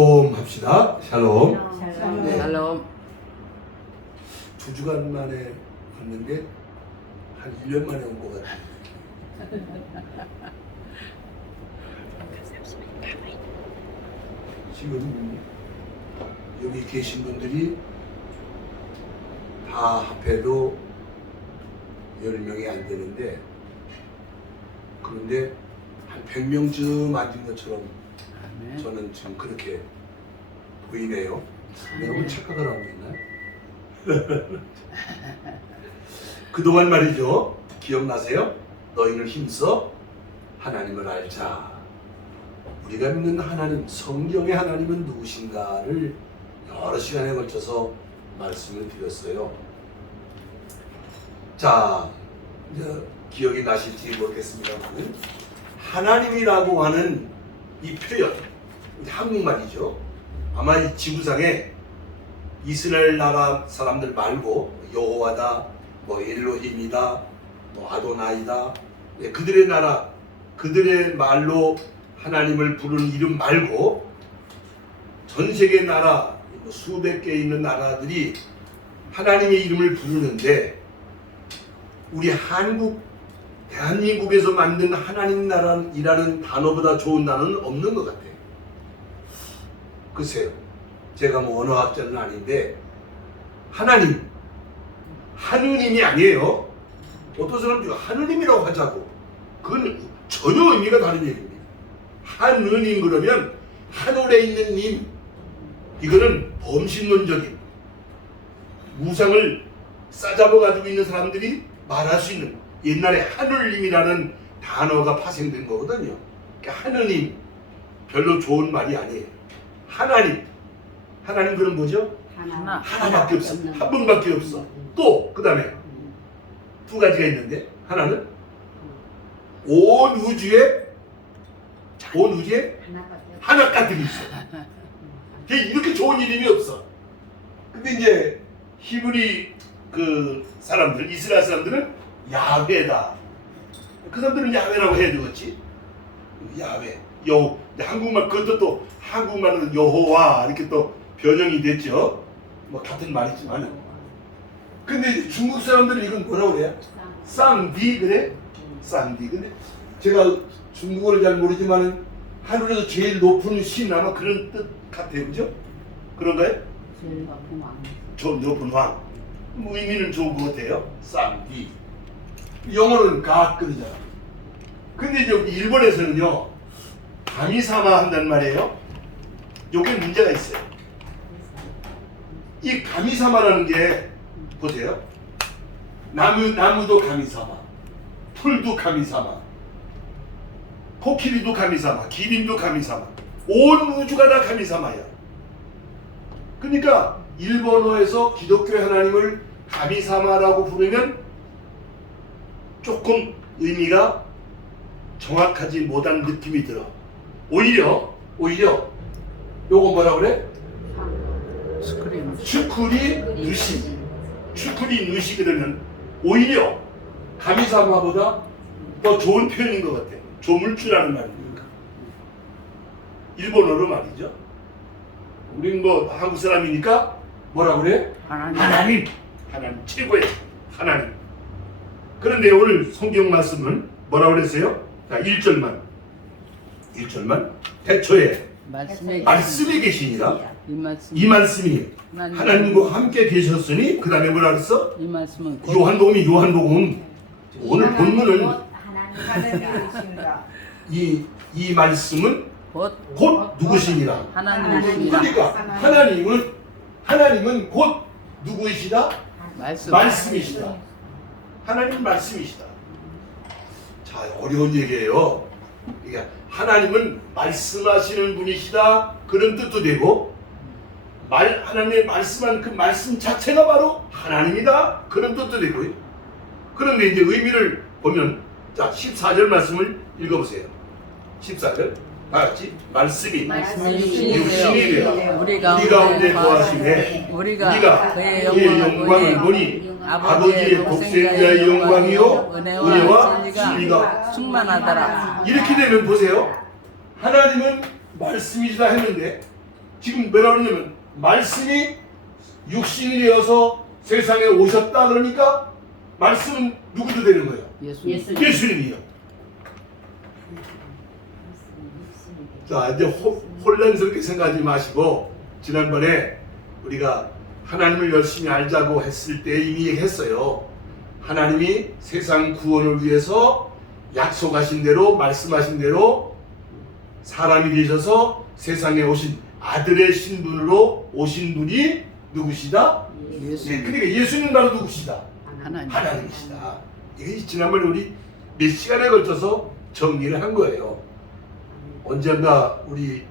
샬롬 합시다. 샬롬. 네. 샬롬. 2주간 만에 왔는데 한 1년 만에 온 것 같아요. 지금 여기 계신 분들이 다 합해도 10명이 안 되는데, 그런데 한 100명쯤 앉은 것처럼 저는 지금 그렇게 보이네요. 내가 뭐 착각을 하고 있나요? 그동안 말이죠, 기억나세요? 너희는 힘써 하나님을 알자. 우리가 믿는 하나님, 성경의 하나님은 누구신가를 여러 시간에 걸쳐서 말씀을 드렸어요. 자, 이제 기억이 나실지 모르겠습니다만, 하나님이라고 하는 이 표현, 한국말이죠. 아마 이 지구상에 이스라엘 나라 사람들 말고 여호와다, 뭐 엘로힘이다, 뭐 아도나이다, 그들의 나라, 그들의 말로 하나님을 부르는 이름 말고 전 세계 나라 수백 개 있는 나라들이 하나님의 이름을 부르는데, 우리 한국, 대한민국에서 만든 하나님 나라이라는 단어보다 좋은 단어는 없는 것 같아요. 글쎄요, 제가 뭐 언어학자는 아닌데, 하나님, 하느님이 아니에요. 어떤 사람들이 하느님이라고 하자고, 그건 전혀 의미가 다른 얘기입니다. 하느님 그러면 하늘에 있는 님, 이거는 범신론적인 우상을 싸잡아 가지고 있는 사람들이 말할 수 있는, 옛날에 하늘님이라는 단어가 파생된 거거든요. 그러니까 하느님, 별로 좋은 말이 아니에요. 하나님, 하나님 그럼 뭐죠? 하나밖에 없어. 한 분밖에 없어. 또 그 다음에 두 가지가 있는데, 하나는 온 우주에 하나까지 있어. 이렇게 좋은 이름이 없어. 근데 이제 히브리 그 사람들, 이스라엘 사람들은 야훼다. 그 사람들은 야훼라고 해야 되겠지. 야훼, 한국말, 그것도 또 한국말은 여호와 이렇게 또 변형이 됐죠. 뭐 같은 말이지만. 근데 중국 사람들은 이건 뭐라고 그래요? 쌍디 그래? 쌍디. 근데 제가 중국어를 잘 모르지만은 하늘에서 제일 높은 신, 아마 그런 뜻 같아요, 그죠? 그런가요? 제일 높은 왕. 저 높은 왕. 뭐 의미는 좋은 것 같아요. 쌍디. 영어로는 갓 그러잖아. 근데 여기 일본에서는요, 가미사마 한단 말이에요. 여기에 문제가 있어요. 이 가미사마라는 게, 보세요. 나무도 가미사마, 풀도 가미사마, 코끼리도 가미사마, 기린도 가미사마, 온 우주가 다 가미사마야. 그러니까 일본어에서 기독교 하나님을 가미사마라고 부르면 조금 의미가 정확하지 못한 느낌이 들어. 오히려 요거 뭐라 그래? 슈쿠리 누시 그러면 오히려 가미사마보다 더 좋은 표현인 것 같아. 조물주라는 말입니까? 일본어로 말이죠. 우린 뭐 한국 사람이니까 뭐라 그래? 하나님 최고의 하나님. 그런데 오늘 성경 말씀은 뭐라 그랬어요? 자, 1절만 태초에 말씀이 계시니라. 이 말씀이 하나님과 함께 계셨으니, 그 다음에 뭐라 그랬어? 이 말씀은 요한복음. 오늘 본문은 이 말씀은 곧 누구시니라. 하나님이시니라. 그러니까 하나님은 곧 누구이시다? 말씀이시다. 하나님은 말씀이시다. 자, 어려운 얘기예요. 그러니까 하나님은 말씀하시는 분이시다, 그런 뜻도 되고, 하나님의 말씀한 그 말씀 자체가 바로 하나님이다, 그런 뜻도 되고요. 그런데 이제 의미를 보면, 자, 14절 말씀을 읽어보세요. 14절 다 같이. 말씀이 육신이 되어 우리 가운데 거하시네. 우리가 그의 영광을 보니 아버지의 독생자의 영광이요 은혜와 진리가 충만하더라. 이렇게 되면 보세요. 하나님은 말씀이시다 했는데, 지금 뭐라 그러냐면 말씀이 육신이 되어서 세상에 오셨다 그러니까 말씀은 누구도 되는 거예요? 예수님. 예수님이요. 자, 이제 혼란스럽게 생각하지 마시고 지난번에 우리가 하나님을 열심히 알자고 했을 때 이미 얘기했어요. 하나님이 세상 구원을 위해서 약속하신 대로 말씀하신 대로 사람이 되셔서 세상에 오신 아들의 신분으로 오신 분이 누구시다? 네, 그러니까 예수님 바로 누구시다? 하나님이시다. 이게 지난번에 우리 몇 시간에 걸쳐서 정리를 한 거예요. 언젠가 우리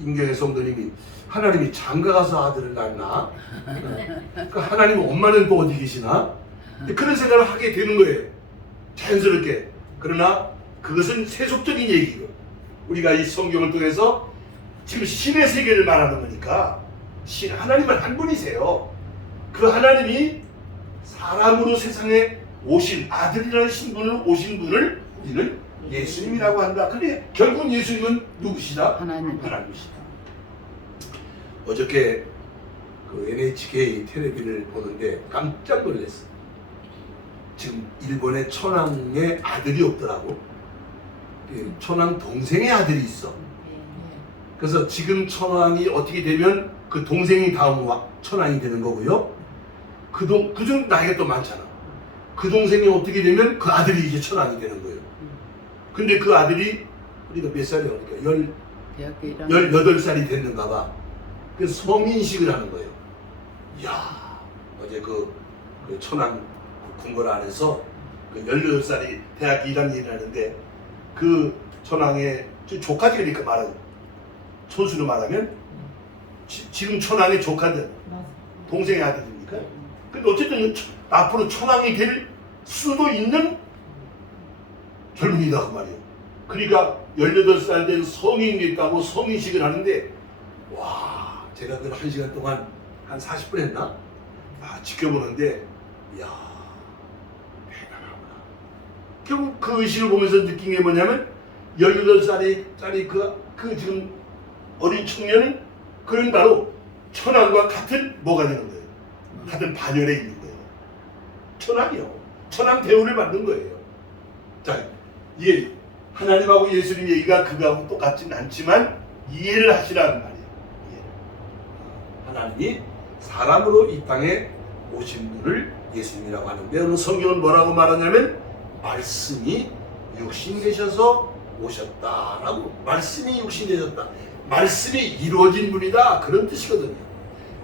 임경의 성도님이 하나님이 장가 가서 아들을 낳나? 그 하나님 엄마는 또 어디 계시나? 그런 생각을 하게 되는 거예요. 자연스럽게. 그러나 그것은 세속적인 얘기고 우리가 이 성경을 통해서 지금 신의 세계를 말하는 거니까 하나님은 한 분이세요. 그 하나님이 사람으로 세상에 오신 아들이라는 신분을 오신 분을 우리는 예수님이라고 한다. 근데 결국 예수님은 누구시다? 하나님이시다. 어저께 그 NHK 텔레비를 보는데 깜짝 놀랐어요. 지금 일본의 천황의 아들이 없더라고. 천황 동생의 아들이 있어. 그래서 지금 천황이 어떻게 되면 그 동생이 다음 천황이 되는 거고요. 그중 나이가 또 많잖아. 그 동생이 어떻게 되면 그 아들이 이제 천황이 되는 거예요. 근데 그 아들이 우리가 몇 살이야? 그러니까 18살이 됐는가 봐. 그래서 성인식을 하는 거예요. 이야, 어제 그 천황 궁궐 안에서 그 18살이 대학교 1학년이 하는데 그 천황의 조카지 그러니까 말하는 손수로 말하면 지금 천황의 조카들 동생의 아들입니까? 근데 어쨌든 앞으로 천황이 될 수도 있는 젊은이다 그 말이에요. 그러니까 18살 된 성인이 됐다고 성인식을 하는데 와, 제가 그 1시간 동안 한 40분 했나? 지켜보는데 이야, 대단하구나. 결국 그 의식을 보면서 느낀 게 뭐냐면 18살짜리 그 지금 어린 청년은 그런 바로 천황과 같은 뭐가 되는 거예요? 같은 반열에 있는 거예요. 천황이요. 천황 대우를 받는 거예요. 자, 이게 하나님하고 예수님 얘기가 그거하고 똑같지는 않지만 이해를 하시라는 말이에요. 하나님이 사람으로 이 땅에 오신 분을 예수님이라고 하는데 오늘 성경은 뭐라고 말하냐면 말씀이 육신 되셔서 오셨다라고. 말씀이 육신 되셨다. 말씀이 이루어진 분이다. 그런 뜻이거든요.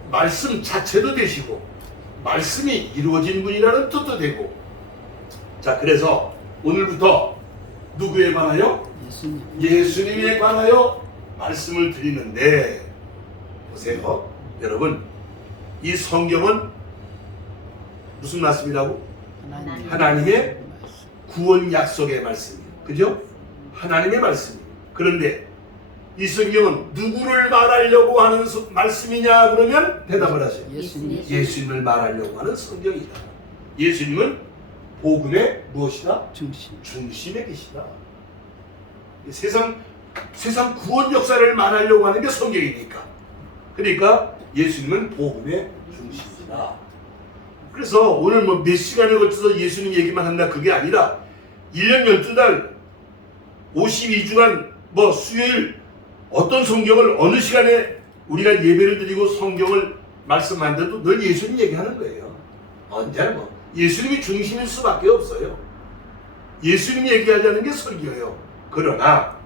말씀 자체도 되시고 말씀이 이루어진 분이라는 뜻도 되고. 자, 그래서 오늘부터 누구에 관하여? 예수님에 관하여 말씀을 드리는데 보세요. 여러분, 이 성경은 무슨 말씀이라고? 하나님의 구원 약속의 말씀이에요. 그죠? 하나님의 말씀이에요. 그런데 이 성경은 누구를 말하려고 하는 말씀이냐 그러면 대답을 하세요. 예수님을 말하려고 하는 성경이다. 예수님은 복음의 무엇이다? 중심에 계시다. 세상 구원 역사를 말하려고 하는 게 성경이니까. 그러니까 예수님은 복음의 중심이다. 그래서 오늘 뭐 몇 시간에 걸쳐서 예수님 얘기만 한다 그게 아니라 1년 12달 52주간 뭐 수요일 어떤 성경을 어느 시간에 우리가 예배를 드리고 성경을 말씀하는데도 늘 예수님 얘기하는 거예요. 언제나 뭐 예수님이 중심일 수밖에 없어요. 예수님이 얘기하자는 게 설교예요. 그러나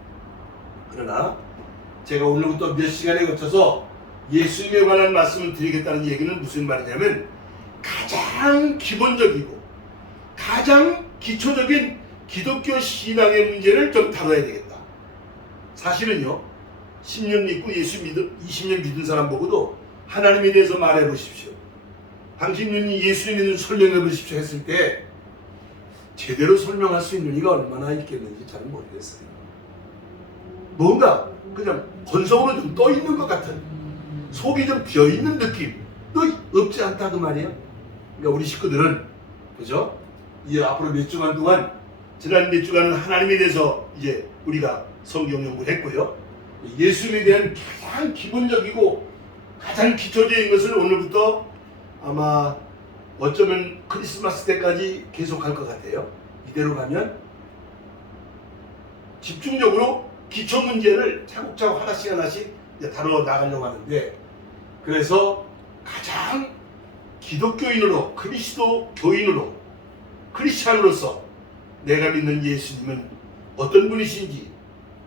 제가 오늘부터 몇 시간에 거쳐서 예수님에 관한 말씀을 드리겠다는 얘기는 무슨 말이냐면 가장 기본적이고 가장 기초적인 기독교 신앙의 문제를 좀 다뤄야 되겠다. 사실은요, 10년 믿고 20년 믿은 사람 보고도 하나님에 대해서 말해 보십시오. 당신은 예수님을 설명해 보십시오 했을 때 제대로 설명할 수 있는 이가 얼마나 있겠는지 잘 모르겠어요. 뭔가 그냥 건성으로 좀 떠 있는 것 같은, 속이 좀 비어 있는 느낌도 없지 않다 그 말이에요. 그러니까 우리 식구들은 그죠? 이 앞으로 몇 주간 동안 지난 몇 주간은 하나님에 대해서 이제 우리가 성경 연구를 했고요. 예수님에 대한 가장 기본적이고 가장 기초적인 것을 오늘부터 아마 어쩌면 크리스마스 때까지 계속할 것 같아요. 이대로 가면 집중적으로 기초 문제를 차곡차곡 하나씩 이제 다뤄 나가려고 하는데, 그래서 가장 기독교인으로, 그리스도 교인으로, 크리스찬으로서 내가 믿는 예수님은 어떤 분이신지,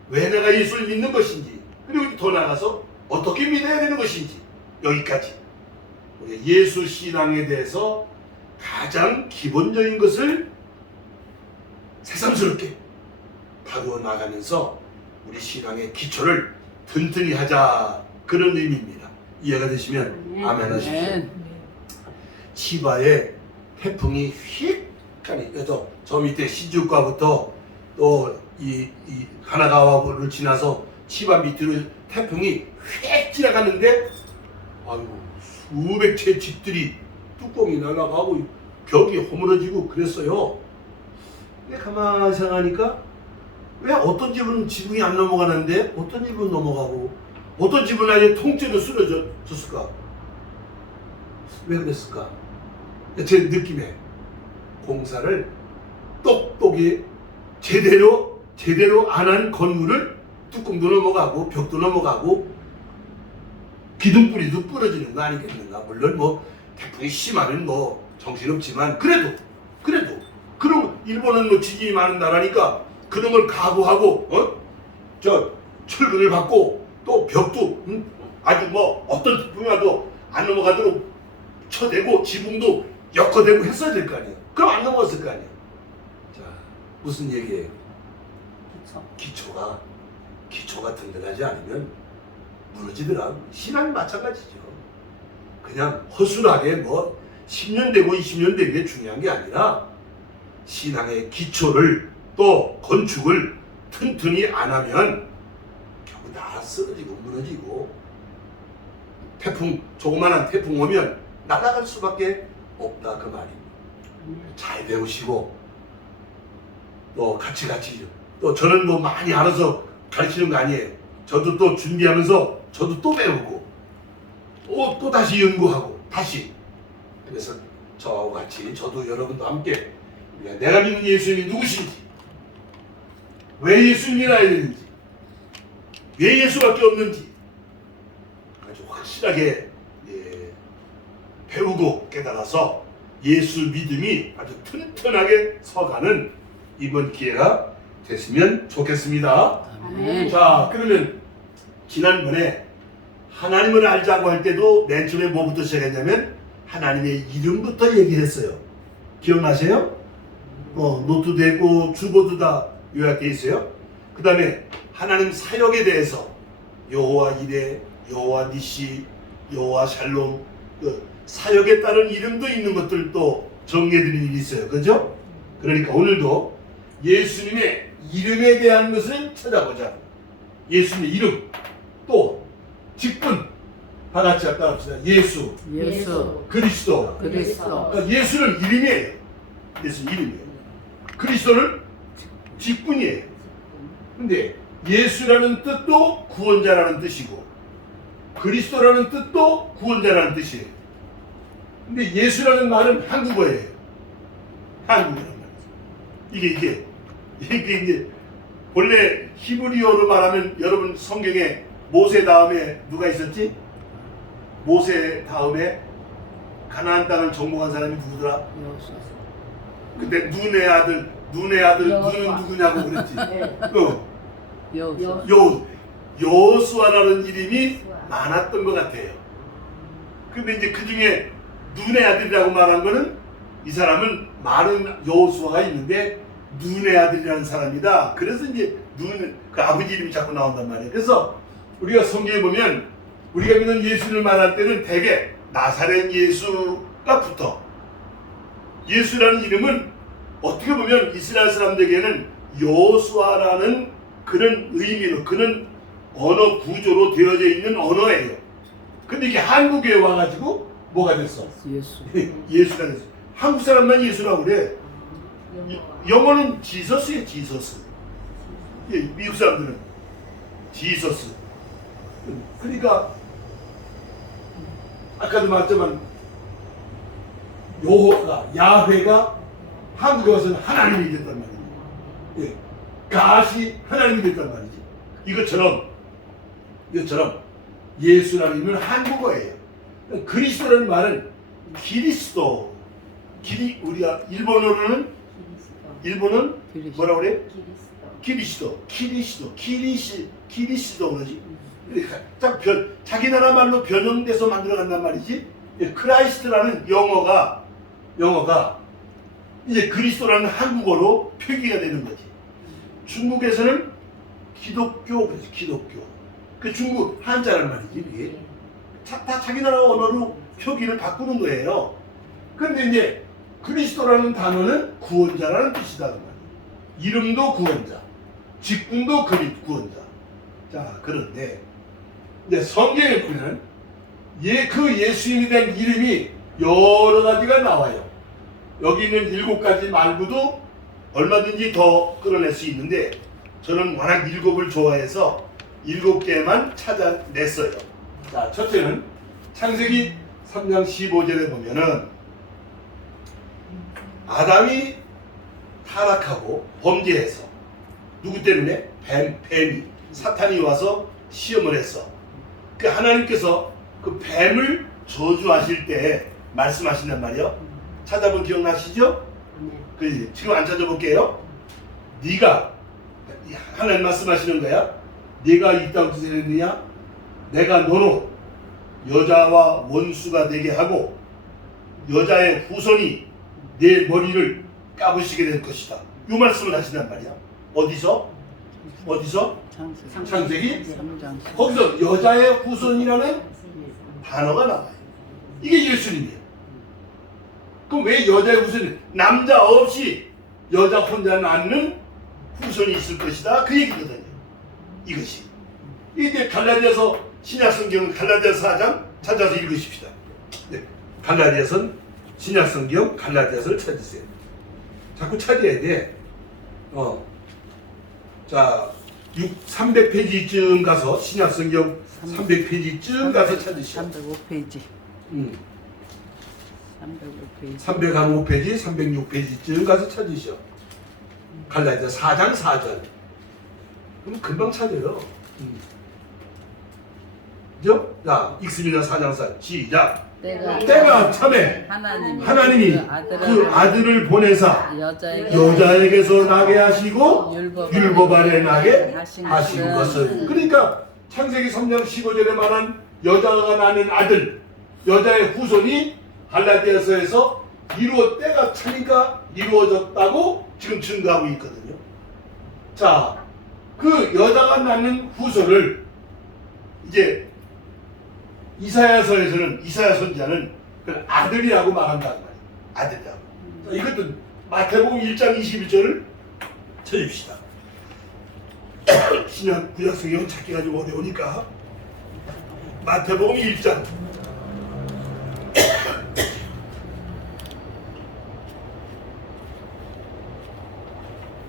왜 내가 예수를 믿는 것인지, 그리고 더 나아가서 어떻게 믿어야 되는 것인지, 여기까지 우리 예수 신앙에 대해서 가장 기본적인 것을 새삼스럽게 다루어 나가면서 우리 신앙의 기초를 튼튼히 하자, 그런 의미입니다. 이해가 되시면 아멘 하십시오. 치바에 태풍이 휙 가니, 저 밑에 시주가부터 또 이 하나가와를 지나서 치바 밑으로 태풍이 휙 지나가는데, 아이고 수백 채 집들이 뚜껑이 날아가고 벽이 허물어지고 그랬어요. 근데 가만히 생각하니까 왜 어떤 집은 지붕이 안 넘어가는데 어떤 집은 넘어가고 어떤 집은 아예 통째로 쓰러졌을까? 왜 그랬을까? 제 느낌에 공사를 똑똑히 제대로 안 한 건물을 뚜껑도 넘어가고 벽도 넘어가고 기둥뿌리도 부러지는 거 아니겠는가? 물론 뭐 태풍이 심하면 뭐 정신없지만 그래도 그럼 일본은 뭐 지진이 많은 나라니까 그런 걸 각오하고 저 철근을 받고 또 벽도 아주 뭐 어떤 태풍이 와도 안 넘어가도록 쳐대고 지붕도 엮어대고 했어야 될 거 아니에요. 그럼 안 넘어갔을 거 아니에요. 자, 무슨 얘기예요? 기초가 든든하지 않으면 무너지더라. 신앙이 마찬가지죠. 그냥 허술하게 뭐 10년 되고 20년 되는 게 중요한 게 아니라 신앙의 기초를 또 건축을 튼튼히 안 하면 결국 다 쓰러지고 무너지고, 조그만한 태풍 오면 날아갈 수밖에 없다, 그 말입니다. 잘 배우시고 또 같이 또 저는 뭐 많이 알아서 가르치는 거 아니에요. 저도 또 준비하면서 저도 또 배우고 또 다시 연구하고 다시. 그래서 저하고 같이 저도 여러분도 함께 내가 믿는 예수님이 누구신지, 왜 예수님이 나야 되는지, 왜 예수밖에 없는지 아주 확실하게 배우고 깨달아서 예수 믿음이 아주 튼튼하게 서가는 이번 기회가 됐으면 좋겠습니다. 아멘. 자, 그러면 지난번에 하나님을 알자고 할 때도 맨 처음에 뭐부터 시작했냐면 하나님의 이름부터 얘기했어요. 기억나세요? 노트되고 주보도 다 요약되어 있어요. 그 다음에 하나님 사역에 대해서 여호와 이레, 여호와 니시, 여호와 샬롬, 사역에 따른 이름도 있는 것들도 정리해드린 일이 있어요. 그죠? 그러니까 오늘도 예수님의 이름에 대한 것을 찾아보자. 예수님의 이름, 또 직분, 다 같이 아까 합시다. 예수, 그리스도. 그러니까 예수는 이름이에요. 예수는 이름이에요. 그리스도는 직분이에요. 근데 예수라는 뜻도 구원자라는 뜻이고 그리스도라는 뜻도 구원자라는 뜻이에요. 근데 예수라는 말은 한국어예요. 한국어란 말이죠. 이게 이제 원래 히브리어로 말하면, 여러분 성경에 모세 다음에 누가 있었지? 모세 다음에 가나안 땅을 정복한 사람이 누구더라? 근데 눈의 아들 눈은 누구냐고 그랬지. 여호수아라는 이름이 많았던 것 같아요. 근데 이제 그 중에 눈의 아들이라고 말한 거는 이 사람은 많은 여호수아가 있는데 눈의 아들이라는 사람이다. 그래서 이제 그 아버지 이름이 자꾸 나온단 말이에요. 그래서 우리가 성경에 보면 우리가 믿는 예수를 말할 때는 대개 나사렛 예수가 붙어. 예수라는 이름은 어떻게 보면 이스라엘 사람들에게는 여호수아라는 그런 의미로, 그런 언어 구조로 되어져 있는 언어예요. 근데 이게 한국에 와가지고 뭐가 됐어? 예수가 됐어. 한국 사람만 예수라고 그래. 영어는 지서스예요, 지서스. 미국 사람들은 지서스. 그러니까 아까도 말했지만 여호와가 야훼가 한국에 와서는 하나님이 됐단 말이에요. 예. 갓이 하나님이 됐단 말이지. 이것처럼 예수라는 이름은 한국어예요. 그리스도라는 말은 그리스도. 우리가 일본어는 뭐라 그래? 그리스도 그러지. 자기 나라 말로 변형돼서 만들어간단 말이지. 크라이스트라는 영어가 이제 그리스도라는 한국어로 표기가 되는 거지. 중국에서는 기독교 그래서 기독교. 그 중국 한자란 말이지. 이게 다 자기 나라 언어로 표기를 바꾸는 거예요. 근데 이제 그리스도라는 단어는 구원자라는 뜻이다. 이름도 구원자, 직분도 구원자. 자, 그런데 이제 성경에 보면 그 예수님에 대한 이름이 여러 가지가 나와요. 여기 있는 7가지 말고도 얼마든지 더 끌어낼 수 있는데 저는 워낙 7을 좋아해서 7개만 찾아냈어요. 자, 첫째는 창세기 3장 15절에 보면은 아담이 타락하고 범죄해서 누구 때문에? 뱀이 사탄이 와서 시험을 했어. 그 하나님께서 그 뱀을 저주하실 때 말씀하신단 말이요. 찾아본 기억나시죠? 그 지금 안 찾아볼게요. 네가 하나님 말씀하시는 거야. 네가 이 땅 짓을 했느냐? 내가 너로 여자와 원수가 되게 하고 여자의 후손이 내 머리를 까부시게 될 것이다. 이 말씀을 하신단 말이야. 어디서? 창세기 3장. 거기서 여자의 후손이라는 단어가 나와요. 이게 예수님이에요. 그럼 왜 여자의 후손이 남자 없이 여자 혼자 낳는 후손이 있을 것이다. 그 얘기거든요. 이것이. 이제 갈라디아서 신약성경 갈라디아서 4장 찾아서 읽으십시다. 네. 갈라디아서 신약성경 갈라디아서를 찾으세요. 자꾸 찾아야 돼. 자, 300페이지쯤 가서 신약성경 300페이지쯤 가서 찾으시오. 305페이지. 305페이지, 306페이지쯤 가서 찾으시오. 갈라디아 4장 4절. 그럼 금방 찾아요. 그죠? 자, 읽습니다. 4장 4절. 시작. 때가 참에 하나님이 그 아들을 보내사 여자에게서 나게 하시고 율법 아래 나게 하신 것을. 그러니까 창세기 3장 15절에 말한 여자가 낳는 아들, 여자의 후손이 갈라디아서에서 때가 차니까 이루어졌다고 지금 증거하고 있거든요. 자, 그 여자가 낳는 후손을 이제 이사야서에서는 이사야 선지자는 그 아들이라고 말한단 말이에요. 아들이라고. 자, 이것도 마태복음 1장 21절을 찾읍시다. 신약 구약 성경은 찾기가 좀 어려우니까 마태복음 1장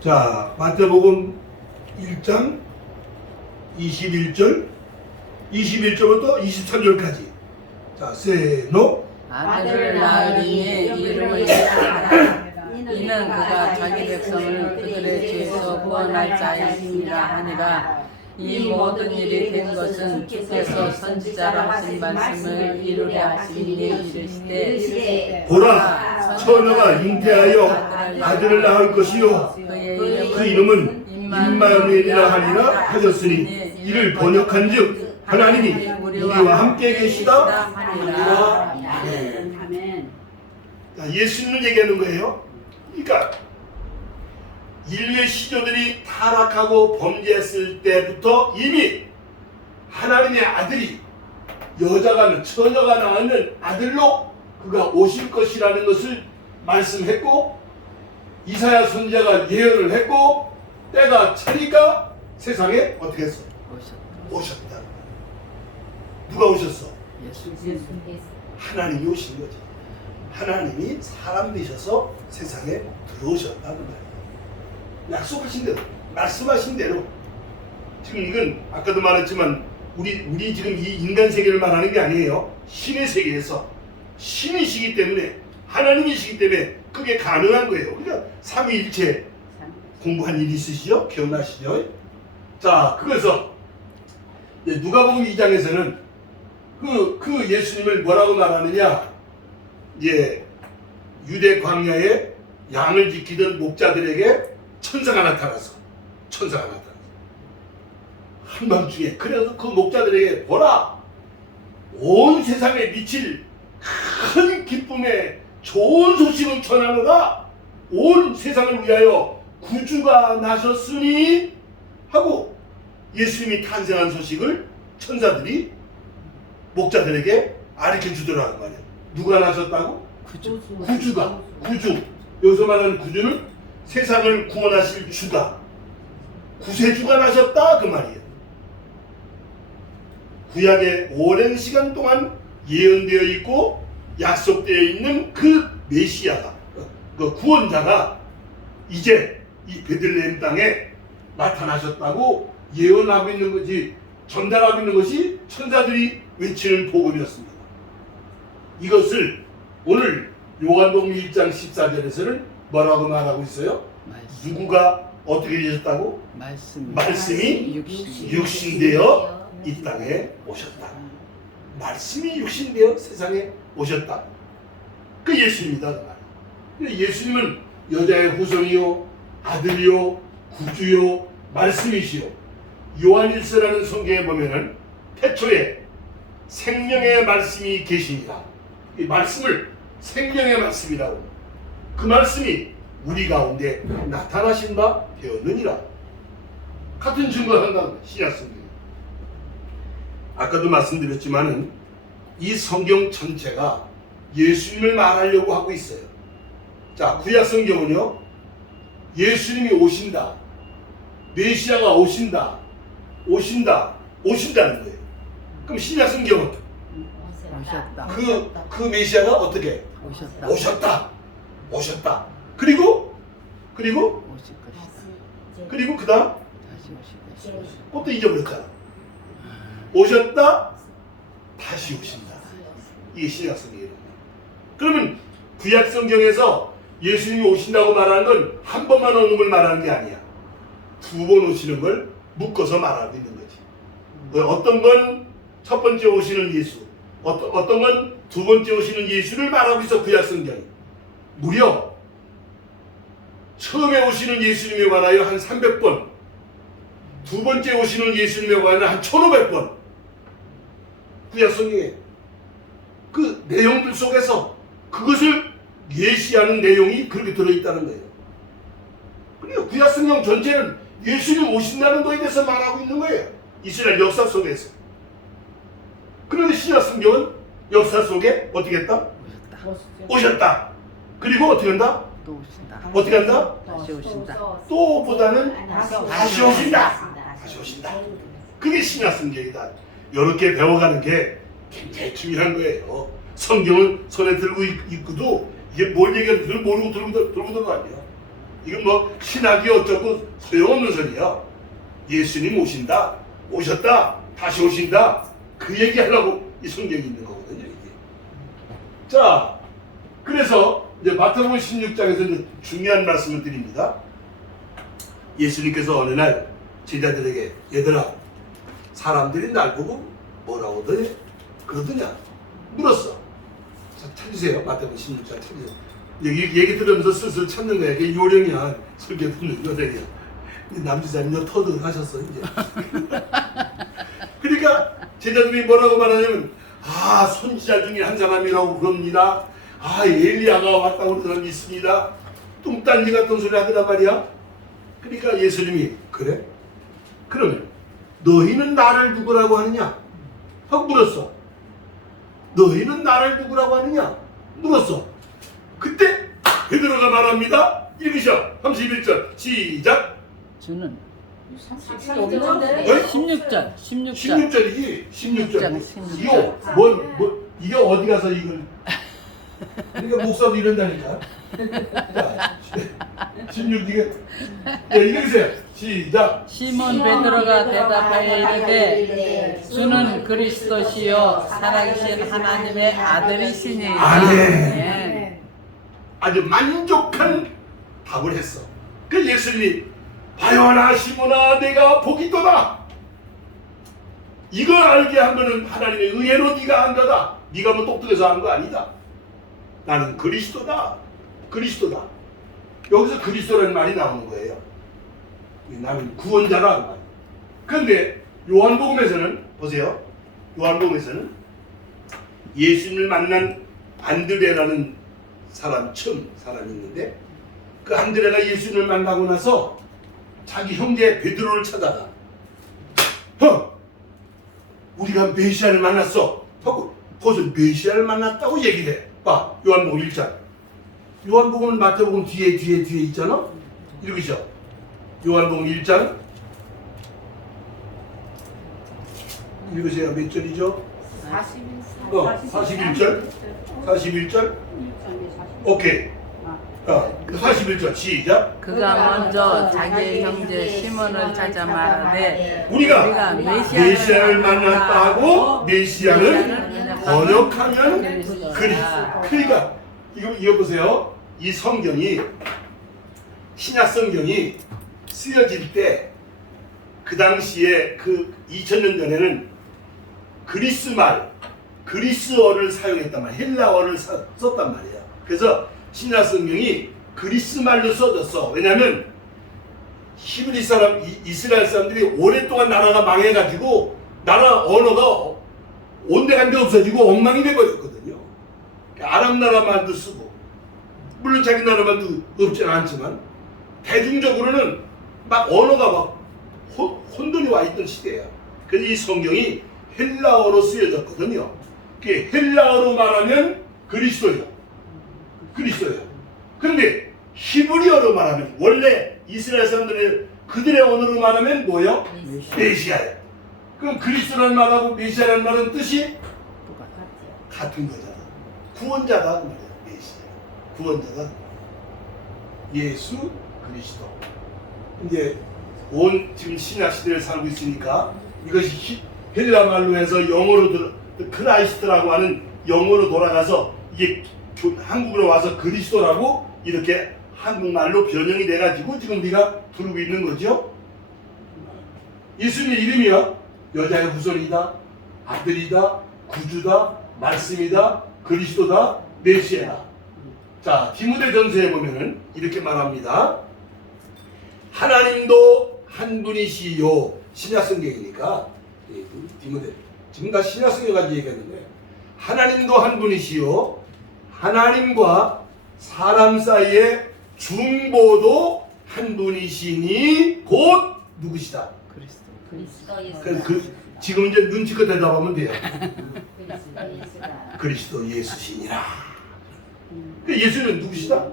자, 마태복음 1장 21절부터 23절까지. 자, 세노. 아들을 낳으리니 이름을 예수하라. 이는 그가 자기 백성을 그들의 죄에서 구원할 자이니라 하니라. 이 모든 일이 된 것은 주께서 선지자로 하신 말씀을 이루려 하시니 이르시되 보라, 처녀가 잉태하여 아들을 낳을 것이요 그 이름은 임마누엘이라 하니라 하셨으니 이를 번역한즉 하나님이 우리와 함께 계시다 하니라. 아멘. 예수님을 얘기하는 거예요. 그러니까 인류의 시조들이 타락하고 범죄했을 때부터 이미 하나님의 아들이 처녀가 낳는 아들로 그가 오실 것이라는 것을 말씀했고 이사야 선지자가 예언을 했고 때가 차니까 세상에 어떻게 했어? 오셨다. 누가 오셨어? 예수. 하나님이 오신 거지. 하나님이 사람 되셔서 세상에 들어오셨다는 말이에요. 약속하신 대로, 말씀하신 대로. 지금 이건 아까도 말했지만 우리 지금 이 인간 세계를 말하는 게 아니에요. 신의 세계에서 신이시기 때문에 하나님이시기 때문에 그게 가능한 거예요. 그러니까 삼위일체 공부한 일 있으시죠? 기억나시죠? 자, 그래서 누가복음 2장에서는 그 예수님을 뭐라고 말하느냐? 이제 유대 광야에 양을 지키던 목자들에게 천사가 나타나서 한밤중에 그래서 그 목자들에게 보라, 온 세상에 미칠 큰 기쁨의 좋은 소식을 전하노라. 온 세상을 위하여 구주가 나셨으니 하고 예수님이 탄생한 소식을 천사들이 목자들에게 가르쳐 주더라는 말이에요. 누가 나셨다고? 구주가. 구주. 여기서 말하는 구주는 세상을 구원하실 주다. 구세주가 나셨다 그 말이에요. 구약에 오랜 시간 동안 예언되어 있고 약속되어 있는 그 메시아가, 그 구원자가 이제 이 베들레헴 땅에 나타나셨다고 예언하고 있는 것이, 전달하고 있는 것이 천사들이 외치는 복음이었습니다. 이것을 오늘 요한복음 1장 14절에서는 뭐라고 말하고 있어요? 누구가 어떻게 되셨다고? 말씀이 육신되어 이 땅에 오셨다. 말씀이 육신되어 세상에 오셨다. 그 예수님이다. 그 예수님은 여자의 후손이요, 아들이요, 구주요, 말씀이시요. 요한일서라는 성경에 보면은 태초에 생명의 말씀이 계시니라. 이 말씀을 생명의 말씀이라고. 그 말씀이 우리 가운데 나타나신 바 되었느니라. 같은 증거를 한다는 신약성경. 아까도 말씀드렸지만은 이 성경 전체가 예수님을 말하려고 하고 있어요. 자, 구약 성경은요, 예수님이 오신다, 메시아가 오신다는 거예요. 그럼 신약 성경은 그 메시아가 어떻게 오셨다. 그리고 그다음 그것도 잊어버렸잖아. 오셨다, 다시 오신다. 이게 신약 성경이에요. 그러면 구약 성경에서 예수님이 오신다고 말하는 건 한 번만 오는 걸 말하는 게 아니야. 두 번 오시는 걸 묶어서 말하고 있는 거지. 어떤 건 첫 번째 오시는 예수, 어떤 건 두 번째 오시는 예수를 말하고 있어. 구약 성경이 무려 처음에 오시는 예수님에 관하여 한 300번, 두 번째 오시는 예수님에 관하여 한 1500번 구약 성경에 그 내용들 속에서 그것을 예시하는 내용이 그렇게 들어있다는 거예요. 그리고 구약 성경 전체는 예수님 오신다는 거에 대해서 말하고 있는 거예요. 이스라엘 역사 속에서. 그런데 신약 성경은 역사 속에 어떻게 했다? 오셨다. 그리고 어떻게 한다? 또 오신다. 어떻게 한다? 다시 오신다. 또보다는 다시 오신다. 다시 오신다. 그게 신약 성경이다. 이렇게 배워가는 게 굉장히 중요한 거예요. 성경을 손에 들고 있고도 이게 뭘 얘기하는지 모르고 들고 들어가냐. 이건 뭐 신학이 어쩌고 소용없는 소리야. 예수님 오신다, 오셨다, 다시 오신다. 그 얘기하려고 이 성경이 있는 거거든요. 이게. 자, 그래서 이제 마태복음 16장에서 이제 중요한 말씀을 드립니다. 예수님께서 어느 날 제자들에게, 얘들아, 사람들이 날 보고 뭐라고 그러더냐 물었어. 자, 찾으세요. 마태복음 16장 찾으세요. 얘기 들으면서 슬슬 찾는 거야. 이게 요령이야. 설교 듣는 요령이야. 남지사님 터득하셨어 이제. 그러니까 제자들이 뭐라고 말하냐면, 선지자 중에 한 사람이라고 그럽니다. 엘리야가 왔다고 그러는 사람이 있습니다. 뚱딴지 같은 소리 하더란 말이야. 그러니까 예수님이, 그래? 그러면 너희는 나를 누구라고 하느냐? 하고 물었어. 너희는 나를 누구라고 하느냐? 물었어. 그때 베드로가 말합니다. 읽으셔. 31절 시작. 주는 16절. 16절이지. 16절. 16절. 이거 이게 어디 가서 이걸 그러니까 목사도 이런다니까. 자, 16개. 네, 읽으세요. 시작. 시몬 베드로가 대답하여 이르되 주는 그리스도시요 살아계신 하나님의 아들이시니이다. 아멘. 아주 만족한 답을 했어. 그 예수님이 바요나 시몬아 내가 복이 있도다. 이걸 알게 한 거는 하나님의 은혜로 네가 한 거다. 네가 뭐 똑똑해서 한 거 아니다. 나는 그리스도다. 그리스도다. 여기서 그리스도라는 말이 나오는 거예요. 나는 구원자다. 그런데 요한복음에서는 보세요. 요한복음에서는 예수님을 만난 안드레라는 처음 사람이 있는데 그 안드레가 예수님을 만나고 나서 자기 형제 베드로를 찾아가. 우리가 메시아를 만났어. 하고 거기서 메시아를 만났다고 얘기를 해. 봐, 요한복음 1장. 요한복음은 마태복음 뒤에 있잖아. 읽으셔. 요한복음 1장. 읽으세요. 몇 절이죠? 41절. 41절. 오케이. 41절 시작. 그가 먼저 자기의 형제 시몬을 찾아 말하되 우리가 메시아를 만났다고. 메시아는 번역하면 그리스도. 그러니까 이거 보세요. 이 성경이 신약 성경이 쓰여질 때 그 당시에 그 2000년 전에는 그리스어를 사용했단 말이야. 헬라어를 썼단 말이야. 그래서 신약 성경이 그리스말로 써졌어. 왜냐하면 히브리 사람, 이스라엘 사람들이 오랫동안 나라가 망해가지고 나라 언어가 온데간데 없어지고 엉망이 돼버렸거든요. 아람 나라만도 쓰고 물론 자기 나라만도 없지는 않지만 대중적으로는 막 언어가 막 혼돈이 와 있던 시대야. 그래서 이 성경이 헬라어로 쓰여졌거든요. 헬라어로 말하면 그리스도예요. 그런데 히브리어로 말하면 원래 이스라엘 사람들의 그들의 언어로 말하면 뭐예요? 메시아예요. 그럼 그리스도라는 말하고 메시아라는 말은 뜻이 같은 거잖아. 구원자다 그 말이야. 메시아. 구원자다. 예수 그리스도. 이제 지금 신약 시대를 살고 있으니까 이것이 헬라 말로 해서 영어로 크라이스트라고 하는 영어로 돌아가서 이게 한국으로 와서 그리스도라고 이렇게 한국말로 변형이 돼가지고 지금 우리가 부르고 있는 거죠. 예수님의 이름이야. 여자의 후손이다, 아들이다, 구주다, 말씀이다, 그리스도다, 메시아다. 자, 디모데전서에 보면은 이렇게 말합니다. 하나님도 한 분이시요. 신약성경이니까 디모데 지금 다 신약성경 가지고 얘기했는데 하나님도 한 분이시요 하나님과 사람 사이의 중보도 한 분이시니 곧 누구시다? 지금 이제 눈치껏 대답하면 돼요. 그리스도 예수시니라. 예수는 누구시다?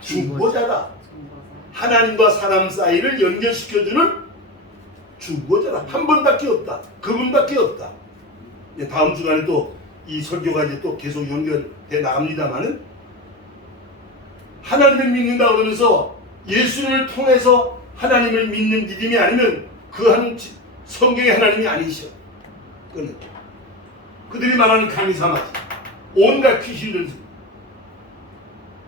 중보자다. 하나님과 사람 사이를 연결시켜주는 중보자다. 한 번밖에 없다. 그분밖에 없다. 다음 주간에 또 이 설교가 이제 또 계속 연결돼 나갑니다만은 하나님을 믿는다 그러면서 예수를 통해서 하나님을 믿는 믿음이 아니면 그 한 성경의 하나님이 아니셔. 그들이 말하는 강의사마지 온갖 귀신들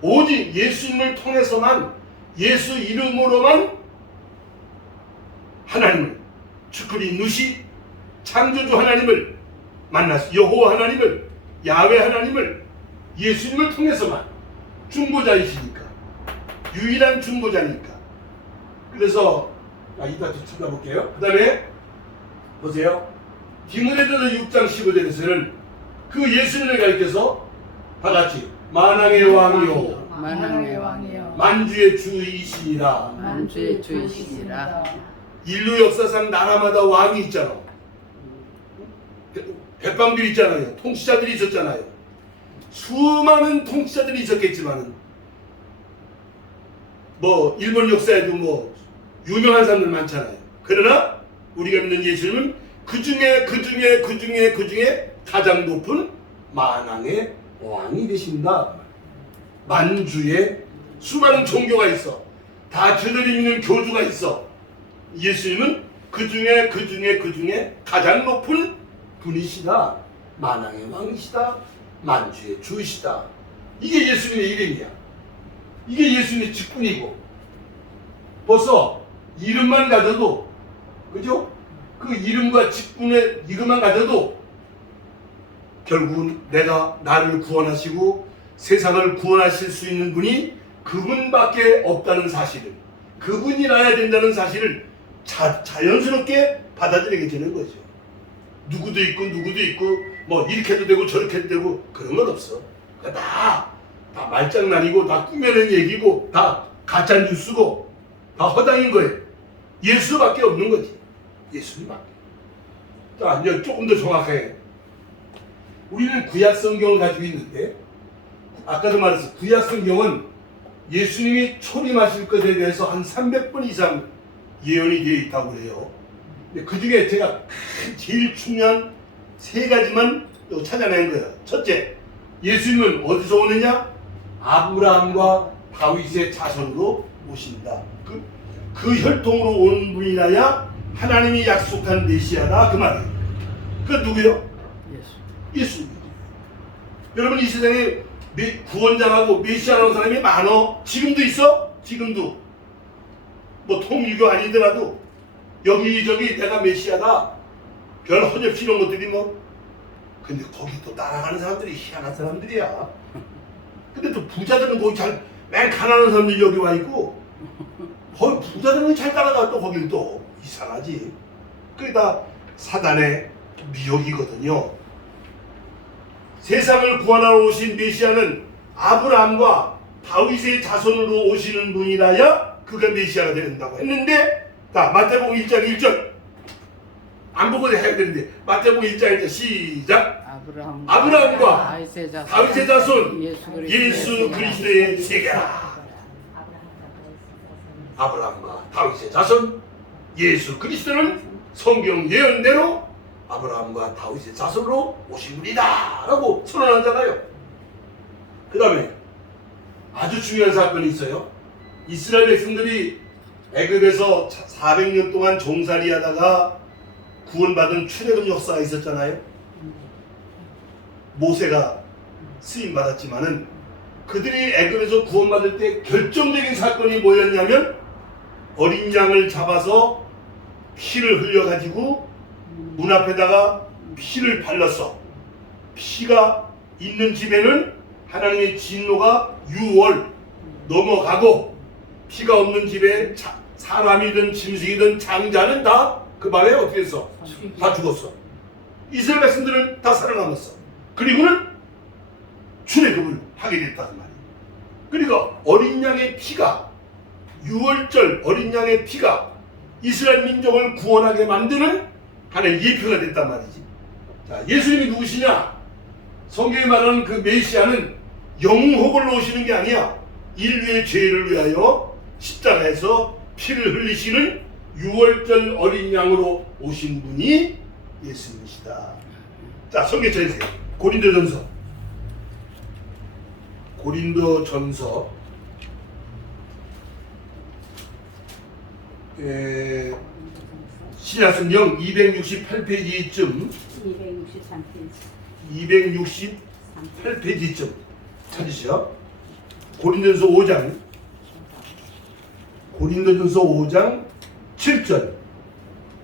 오직 예수님을 통해서만 예수 이름으로만 하나님을 주크리 누시 창조주 하나님을 만났어. 여호와 하나님을 야훼 하나님을 예수님을 통해서만 중보자이시니까 유일한 중보자니까. 그래서 이따 좀 찾아볼게요. 그 다음에 보세요. 디모데전서 6장 15절에서는 그 예수님을 가리켜서 다 같이 만왕의 왕이요 만주의 주이시니라. 만주의 주이시니라. 인류 역사상 나라마다 왕이 있잖아. 백방들이 있잖아요. 통치자들이 있었잖아요. 수많은 통치자들이 있었겠지만은 뭐 일본 역사에도 뭐 유명한 사람들 많잖아요. 그러나 우리가 믿는 예수님은 그 중에 가장 높은 만왕의 왕이 되신다. 만주에 수많은 종교가 있어. 다 저들이 믿는 교주가 있어. 예수님은 그 중에 가장 높은 분이시다. 만왕의 왕이시다. 만주의 주이시다. 이게 예수님의 이름이야. 이게 예수님의 직분이고, 벌써 이름만 가져도, 그죠? 그 이름과 직분의 이름만 가져도 결국은 나를 구원하시고 세상을 구원하실 수 있는 분이 그분밖에 없다는 사실을, 그분이 나야 된다는 사실을 자연스럽게 받아들이게 되는 거죠. 누구도 있고 뭐 이렇게 해도 되고 저렇게 해도 되고 그런 건 없어. 그러니까 다 말장난이고 다 꾸며낸 얘기고 다 가짜 뉴스고 다 허당인 거예요. 예수밖에 없는 거지. 예수님밖에. 자, 이제 조금 더 정확하게 우리는 구약 성경을 가지고 있는데, 아까도 말했어. 구약 성경은 예수님이 초림하실 것에 대해서 한 300번 이상 예언이 되어 있다고 해요. 그 중에 제가 제일 중요한 3가지만 찾아낸 거예요. 첫째, 예수님은 어디서 오느냐? 아브라함과 다윗의 자손으로 오신다. 그 혈통으로 온 분이라야 하나님이 약속한 메시아다, 그 말이에요. 그 누구요? 예수. 여러분, 이 세상에 구원자라고 메시아라는 사람이 많어. 지금도 있어. 지금도 뭐 통일교 아니더라도 여기저기 내가 메시아다, 별 허접시 이런 것들이 뭐. 근데 거기 또 따라가는 사람들이 희한한 사람들이야. 근데 또 부자들은 거기 맨 가난한 사람들이 여기 와 있고, 거기 부자들은 잘 따라가. 또 거기는 또 이상하지. 그게 다 사단의 미혹이거든요. 세상을 구원하러 오신 메시아는 아브라함과 다윗의 자손으로 오시는 분이라야 그가 메시아가 된다고 했는데, 자, 마태복음 1장 1절 안 보고 해야 되는데, 마태복음 1장 1절 시작. 아브라함과 다윗의 자손 예수 그리스도의 세계라. 아브라함과 다윗의 자손 예수 그리스도는 성경 예언대로 아브라함과 다윗의 자손으로 오신 분이다 라고 선언하잖아요. 그 다음에 아주 중요한 사건이 있어요. 이스라엘 백성들이 애굽에서 400년 동안 종살이 하다가 구원받은 출애굽 역사가 있었잖아요. 모세가 쓰임받았지만은 그들이 애굽에서 구원받을 때 결정적인 사건이 뭐였냐면, 어린 양을 잡아서 피를 흘려가지고 문 앞에다가 피를 발랐어. 피가 있는 집에는 하나님의 진노가 6월 넘어가고, 피가 없는 집에 사람이든 짐승이든 장자는 다 그 말에 어떻게 했어? 다 죽었어. 이스라엘 백성들은 다 살아남았어. 그리고는 출애굽을 하게 됐다는 말이에요. 그러니까 어린 양의 피가, 6월절 어린 양의 피가 이스라엘 민족을 구원하게 만드는 하나의 예표가 됐단 말이지. 자, 예수님이 누구시냐? 성경에 말하는 그 메시아는 영혼을 오시는 게 아니야. 인류의 죄를 위하여 십자가에서 피를 흘리시는 6월절 어린 양으로 오신 분이 예수님이시다. 자, 성경 찾으세요. 고린도전서 신약성경 268페이지쯤 268페이지쯤 찾으시죠. 고린도전서 5장 7절.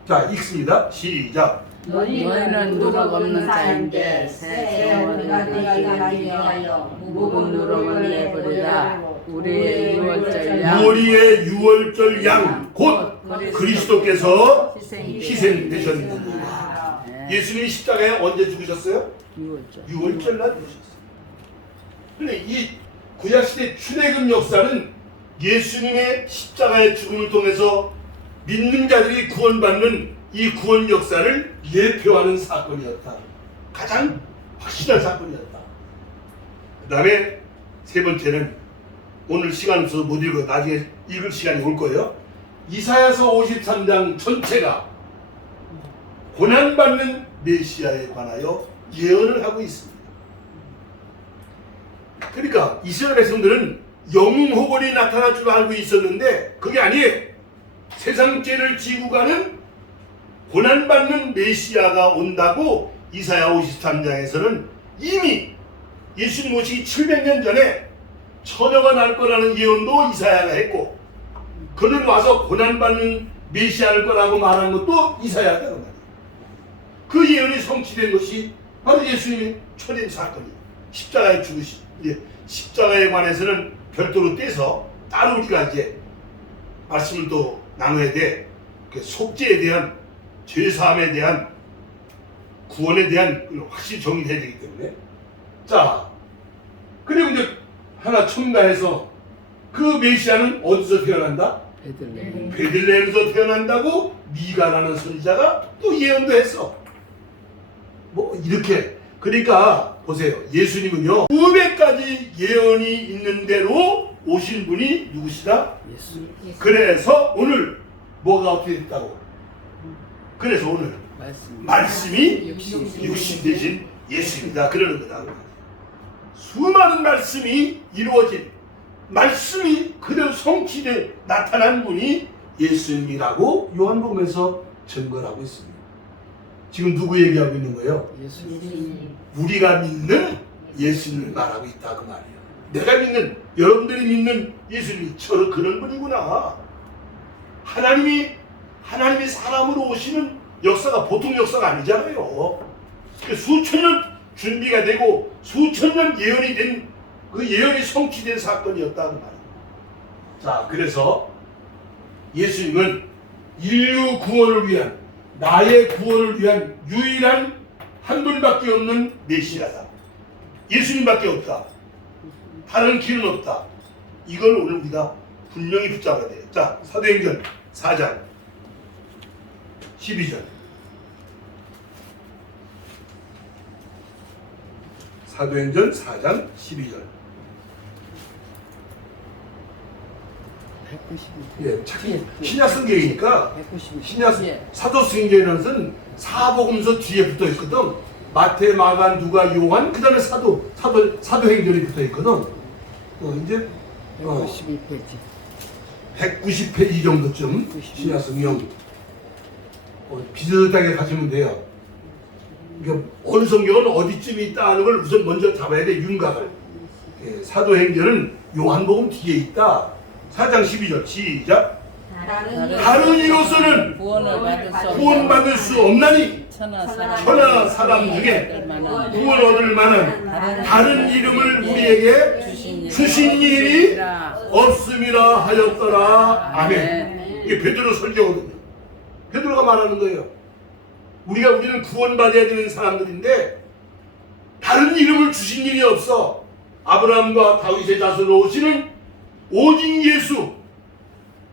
자, 읽습니다. 시작. 너희는 누룩 없는 자인데 새 원과 네가 위하여 묵은 누룩을 내버리라. 우리의 6월절 양 곧 그리스도께서 희생되셨느니라. 예수님이 십자가에 언제 죽으셨어요? 6월절 날 죽으셨어요. 근데 이 구약시대 출애굽 역사는 예수님의 십자가의 죽음을 통해서 믿는 자들이 구원받는 이 구원 역사를 예표하는 사건이었다. 가장 확실한 사건이었다. 그 다음에 세 번째는, 오늘 시간 없어서 못 읽어, 나중에 읽을 시간이 올 거예요. 이사야서 53장 전체가 고난받는 메시아에 관하여 예언을 하고 있습니다. 그러니까 이스라엘 백성들은 영웅호벌이 나타날 줄 알고 있었는데 그게 아니에요. 세상 죄를 지고 가는 고난받는 메시아가 온다고 이사야 53장에서는 이미 예수님 오시기 700년 전에 처녀가 날 거라는 예언도 이사야가 했고, 그는 와서 고난받는 메시아일 거라고 말한 것도 이사야가 한 말이에요. 그 예언이 성취된 것이 바로 예수님의 초된 사건이에요. 십자가에 죽으신, 이제 십자가에 관해서는 별도로 떼서 따로 우리가 이제 말씀을 또 나눠야 돼. 그 속죄에 대한, 죄사함에 대한, 구원에 대한 확실히 정의해야 되기 때문에. 자, 그리고 이제 하나 첨가해서 그 메시아는 어디서 태어난다? 베들레헴에서 태어난다고 미가라는 선지자가 또 예언도 했어. 뭐 이렇게. 그러니까 보세요. 예수님은요 500가지 예언이 있는 대로 오신 분이 누구시다? 예수. 그래서 오늘 뭐가 어떻게 됐다고? 그래서 오늘 말씀이 육신 되신 예수입니다. 그러는 거다. 수많은 말씀이 이루어진, 말씀이 그대로 성취돼 나타난 분이 예수님이라고 요한복음에서 증거를 하고 있습니다. 지금 누구 얘기하고 있는 거예요? 예수님. 우리가 믿는 예수님을 말하고 있다 그 말이에요. 내가 믿는, 여러분들이 믿는 예수님이 저런 그런 분이구나. 하나님이 사람으로 오시는 역사가 보통 역사가 아니잖아요. 수천 년 준비가 되고 수천 년 예언이 된, 그 예언이 성취된 사건이었다는 말이에요. 자, 그래서 예수님은 인류 구원을 위한, 나의 구원을 위한 유일한 한 분밖에 없는 메시아다. 예수님밖에 없다. 다른 길은 없다. 이걸 오늘 우리가 분명히 붙잡아야 돼요. 자, 사도행전 4장 12절. 사도행전 4장 12절. 192. 예, 신약 성경이니까 192. 신약 사도행전이라는 것은 사복음서 뒤에 붙어 있거든. 마태, 마가, 누가, 요한, 그다음에 사도행전이 붙어 있거든. 이제 192페이지. 190페이지 정도쯤 신약 성경 비슷하게 가시면 돼요. 그러니까 어느 성경은 어디쯤 있다 하는 걸 우선 먼저 잡아야 돼, 윤곽을. 예, 사도행전은 요한복음 뒤에 있다. 4장 12절 시작. 다른 이로서는 구원받을 수 없나니 천하 사람 중에 구원 얻을 만한 다른 이름을 우리에게 주신 일이 없음이라 하였더라. 아멘. 이게 베드로 설교거든요. 베드로가 말하는 거예요. 우리는 구원받아야 되는 사람들인데 다른 이름을 주신 일이 없어. 아브라함과 다윗의 자손으로 오시는 오직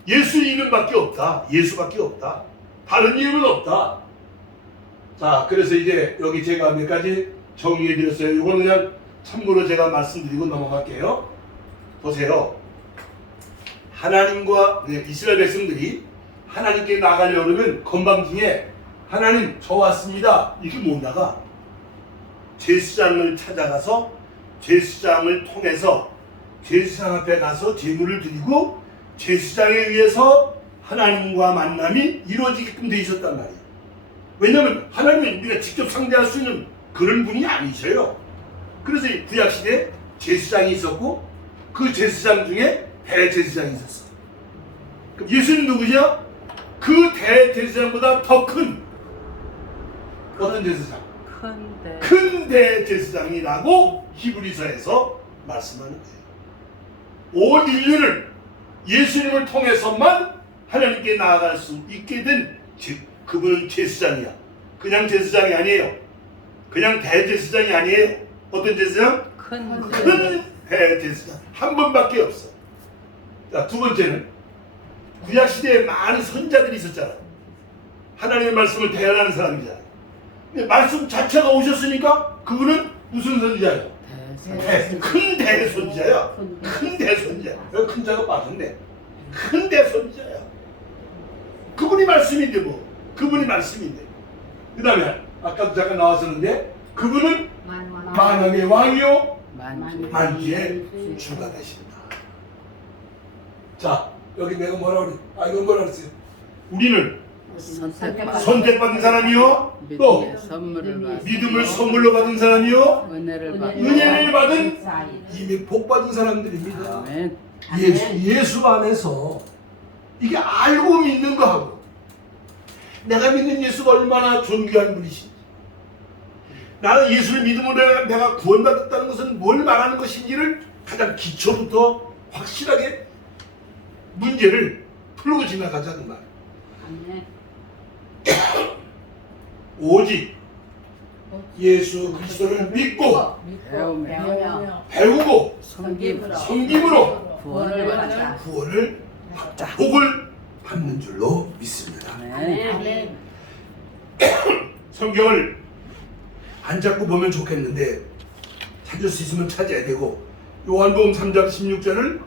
예수 이름밖에 없다. 예수밖에 없다. 다른 이름은 없다. 자, 그래서 이제 여기 제가 몇 가지 정리해 드렸어요. 이거는 그냥 참고로 제가 말씀드리고 넘어갈게요. 보세요. 하나님과 이스라엘 백성들이 하나님께 나가려고 그러면 건방중에 하나님 저 왔습니다 이렇게 못 나가. 제사장을 찾아가서 제사장을 통해서 제사장 앞에 가서 제물을 드리고 제사장에 의해서 하나님과 만남이 이루어지게끔 돼 있었단 말이에요. 왜냐하면 하나님은 우리가 직접 상대할 수 있는 그런 분이 아니셔요. 그래서 구약시대에 제사장이 있었고 그 제사장 중에 대제사장이 있었어. 그럼 예수는 누구냐? 그 대제사장보다 더 큰 어떤 제사장? 큰 대제사장이라고 히브리서에서 말씀하는 거예요. 온 인류를 예수님을 통해서만 하나님께 나아갈 수 있게 된 그분은 제사장이야. 그냥 제사장이 아니에요. 그냥 대제사장이 아니에요. 어떤 제사장? 큰 대제사장. 한 분밖에 없어. 자, 두 번째는 구약시대에 많은 선자들이 있었잖아. 하나님의 말씀을 대언하는 사람이잖아. 근데 말씀 자체가 오셨으니까 그분은 무슨 선지자예요? 큰 대선지자야. 큰 대선지자. 여기 큰 자가 빠졌네. 큰 대선지자야. 그분이 말씀인데 뭐. 그분이 말씀인데. 그 다음에 아까도 잠깐 나왔었는데 그분은 만왕의 왕이요 만주에 주가 되신다. 자, 여기 내가 뭐라 그래? 이건 뭐라 그랬어요? 우리는 선택받은 사람이요, 또 믿음을 선물로 받은 사람이요, 은혜를 받은 이미 복받은 사람들입니다. 아멘. 예수 안에서 이게 알고 믿는 거하고 내가 믿는 예수가 얼마나 존귀한 분이신지, 나는 예수를 믿음으로 내가 구원받았다는 것은 뭘 말하는 것인지를 가장 기초부터 확실하게 문제를 풀고 지나가자는 말. 오직 예수 그리스도를 믿고 배우고 섬김으로 구원을 받자. 구원을 받자, 복을 받는 줄로 믿습니다. 아멘. 성경을 안 잡고 보면 좋겠는데 찾을 수 있으면 찾아야 되고, 요한복음 3장 16절을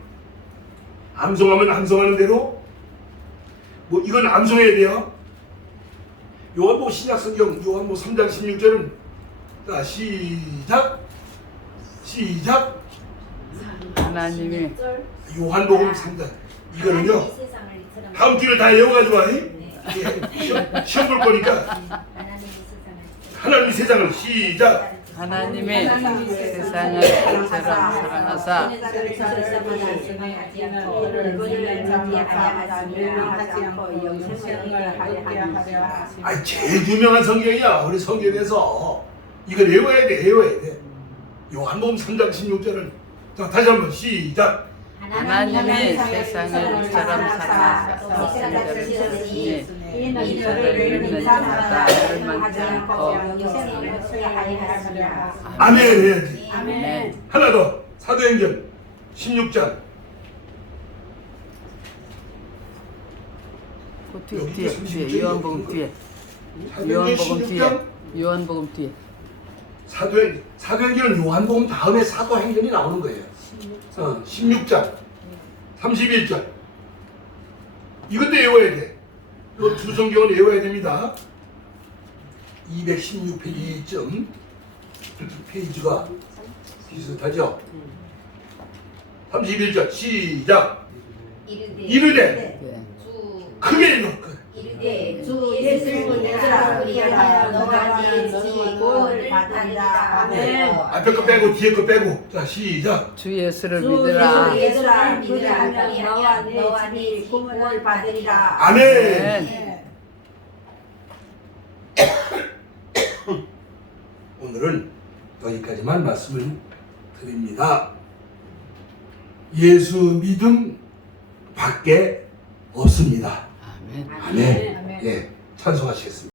암송하면 암송하는 대로 뭐 이건 암송해야 돼요. 요한복음 신약성경 요한복음 3장 16절은 자 시작 하나님이 요한복음 3장 이거는요 다음 주에 다 외워가지고 와. 시험 볼 거니까 하나님이 세상을 시작 하나님의 세상을 이처럼 사랑하사 제일 유명한 성경이야. 우리 성경에서 이걸 외워야 돼. 요한복음 3장 16절을 자 다시 한번 시작. 하나님의 세상을 이처럼 사랑하사 자신을 주시니 이를 믿는 자마다 멸망치 않고 아멘 해야지. 아멘. 하나 더 사도행전 16장 그 뒤에 요한복음 뒤에 사도행전 16장 요한복음 뒤에 사도행전은 요한복음 다음에 사도행전이 나오는 거예요. 16장 31절 이것도 외워야 돼. 이 두 성경을 외워야 됩니다. 216페이지쯤 페이지가 비슷하죠. 31절 시작. 이르되 크게 읽어. 이르되 주 예수를 믿으라 우리가 너가 네 구원을 받으리라. 아멘. 앞에 거 빼고 뒤에 거 빼고 자 시작. 주 예수를 믿으라. 예수를 믿으라. 너와 네 구원을 받으리라. 아멘. 오늘은 여기까지만 말씀을 드립니다. 예수 믿음 밖에 없습니다. 아멘. 아멘. 예, 찬송하시겠습니다.